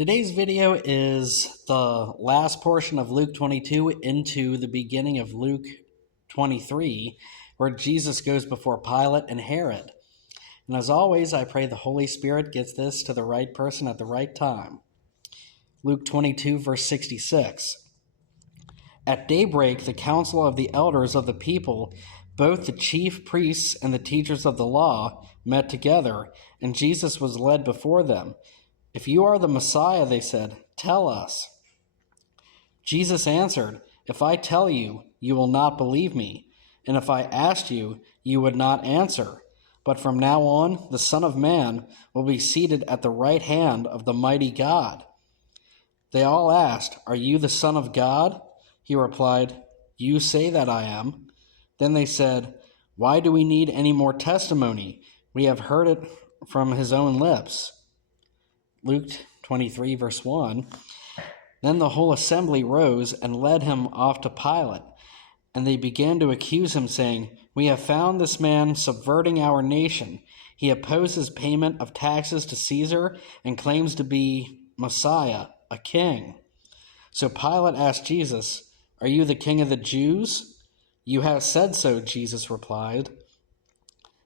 Today's video is the last portion of Luke 22 into the beginning of Luke 23, where Jesus goes before Pilate and Herod. And as always, I pray the Holy Spirit gets this to the right person at the right time. Luke 22, verse 66. At daybreak, the council of the elders of the people, both the chief priests and the teachers of the law, met together, and Jesus was led before them. "If you are the Messiah," they said, "tell us." Jesus answered, "If I tell you, you will not believe me, and if I asked you, you would not answer. But from now on, the Son of Man will be seated at the right hand of the mighty God." They all asked, "Are you the Son of God?" He replied, "You say that I am." Then they said, "Why do we need any more testimony? We have heard it from his own lips." Luke 23, verse 1. Then the whole assembly rose and led him off to Pilate. And they began to accuse him, saying, "We have found this man subverting our nation. He opposes payment of taxes to Caesar and claims to be Messiah, a king." So Pilate asked Jesus, "Are you the king of the Jews?" "You have said so," Jesus replied.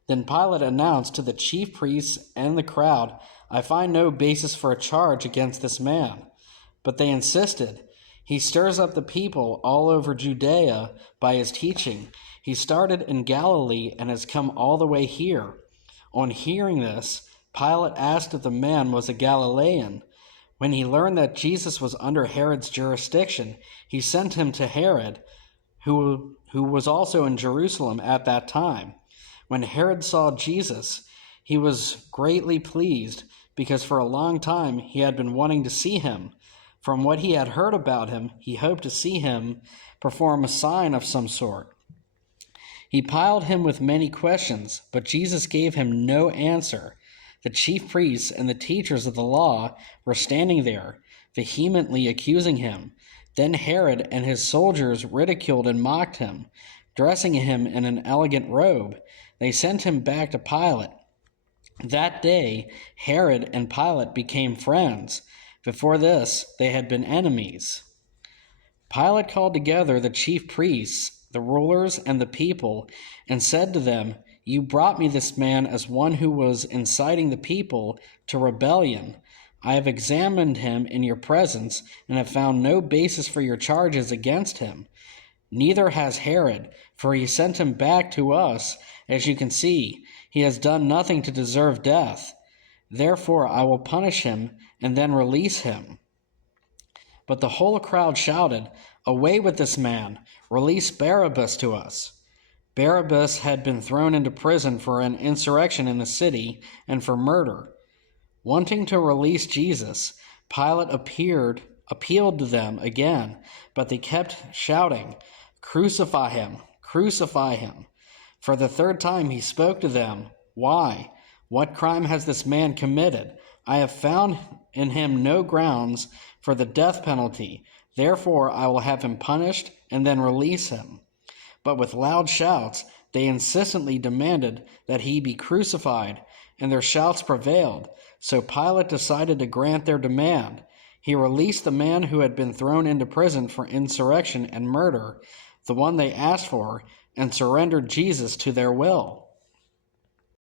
Then Pilate announced to the chief priests and the crowd, "I find no basis for a charge against this man." But they insisted, "He stirs up the people all over Judea by his teaching. He started in Galilee and has come all the way here." On hearing this, Pilate asked if the man was a Galilean. When he learned that Jesus was under Herod's jurisdiction, he sent him to Herod, who was also in Jerusalem at that time. When Herod saw Jesus, he was greatly pleased, because for a long time he had been wanting to see him. From what he had heard about him, he hoped to see him perform a sign of some sort. He plied him with many questions, but Jesus gave him no answer. The chief priests and the teachers of the law were standing there, vehemently accusing him. Then Herod and his soldiers ridiculed and mocked him. Dressing him in an elegant robe, they sent him back to Pilate. That day, Herod and Pilate became friends. Before this, they had been enemies. Pilate called together the chief priests, the rulers, and the people, and said to them, "You brought me this man as one who was inciting the people to rebellion. I have examined him in your presence and have found no basis for your charges against him. Neither has Herod, for he sent him back to us. As you can see, he has done nothing to deserve death. Therefore I will punish him and then release him." But the whole crowd shouted, "Away with this man! Release Barabbas to us!" Barabbas had been thrown into prison for an insurrection in the city and for murder. Wanting to release Jesus, Pilate appealed to them again, but they kept shouting, "Crucify him! Crucify him!" For the third time he spoke to them. "Why? What crime has this man committed? I have found in him no grounds for the death penalty. Therefore I will have him punished and then release him." But with loud shouts, they insistently demanded that he be crucified, and their shouts prevailed. So Pilate decided to grant their demand. He released the man who had been thrown into prison for insurrection and murder, the one they asked for, and surrendered Jesus to their will.